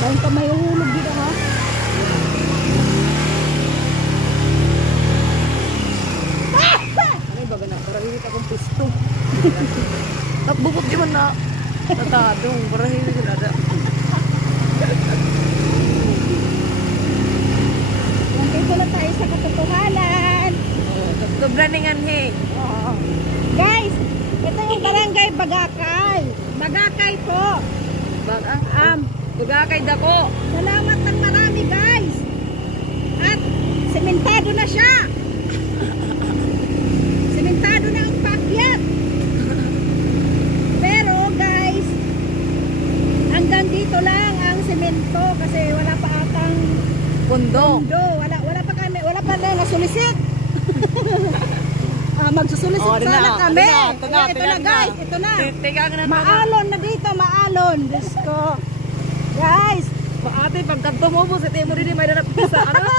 Dahil ka may uhulog dito ha. Ano ba na? Para hilit akong pisto. Tapbukot di man na. Tatadong. Para hilit ko nada. Nandito na tayo sa katotohanan. Sobraningan he. Oo. Guys, ito yung barangay Bagakay. Bagakay po. Bagakay dako. Salamat ng marami guys. At sementado na siya. Sementado na ang pakyat. Pero guys, hanggang dito lang ang semento kasi wala pa atang Pundo. Wala pa na nasulisit. Magsusulisit sana kami. Ito na guys, ito na. Maalon na dito, maalon. Diyos ko. Guys, Ate, pagkanto mo po, sa temo rin may nanapisa. Ano?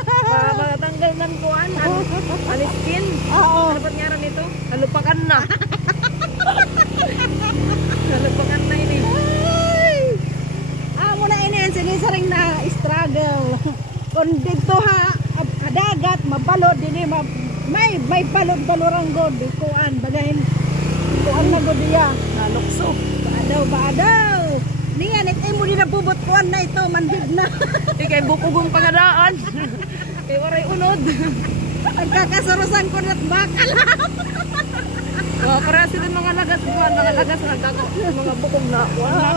Matanggal ng kuwan. Aliskin. oo. Ano ba't nga rin ito? Nalupakan na. Nalupakan na ini. Ay! Amo na ini, sinisaring na struggle. Kung dito ha, dagat, mabalod, dini, may balod-balorang god. Kuan, bagahin. Kuan na god diya. Nalukso. Baadaw. Niyan, ito mo din nabubot kuan na ito, manhid na. Kay bukugong pangadaan. Kay waray unod. Pagkakasarusan ko na't bakal. Para sila mga lagas kuan, mga lagas nagdako, mga bukog na kuan na.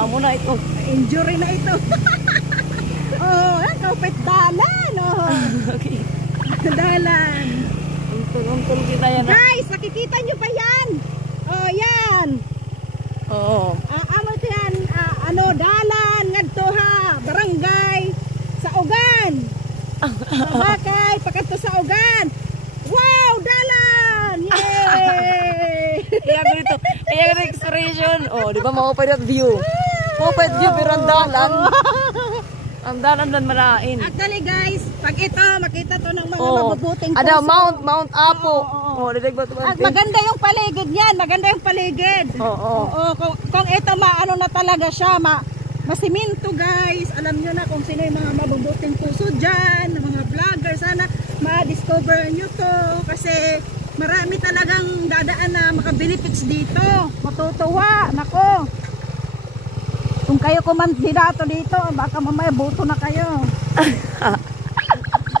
Amo na ito. Injury na ito. Oh, yan, kaupit dalan. Oh. Okay. Dalan. Untol kita yan. Guys, nakikita nyo pa yan? Oh, yan. Oo. Ano ito yan? Dalan, ngadto ha. Barangay. Sa Ugan. Bakay, pagkanto sa Ugan. Wow, dalan! Yay! Iyan dito. Iyan expression. Oh, di ba maupay view? Maupay view pero ang dalan. Ang dalan dan malain. Actually guys, pag ito, makita to ng mga mabubuting puso. Ada Mount Apo. Oh, didig ba ito? At maganda yung paligid niyan, maganda yung paligid. Oo, kung ito maano na talaga siya, masiminto guys. Alam niyo na kung sino yung mga mabubuting puso diyan, mga vlogger, sana ma-discover niyo to kasi marami talagang dadaan na maka-benefits dito. Matutuwa, nako. Kung kayo kumandidato dito, baka mamaya boto na kayo.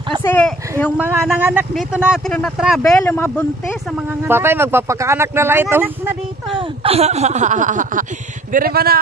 Kasi yung mga nanganak dito natin na travel, yung mga buntis, sa mga nganak. Papay, magpapakaanak na lang ito. Nanganak na dito. Dire pa na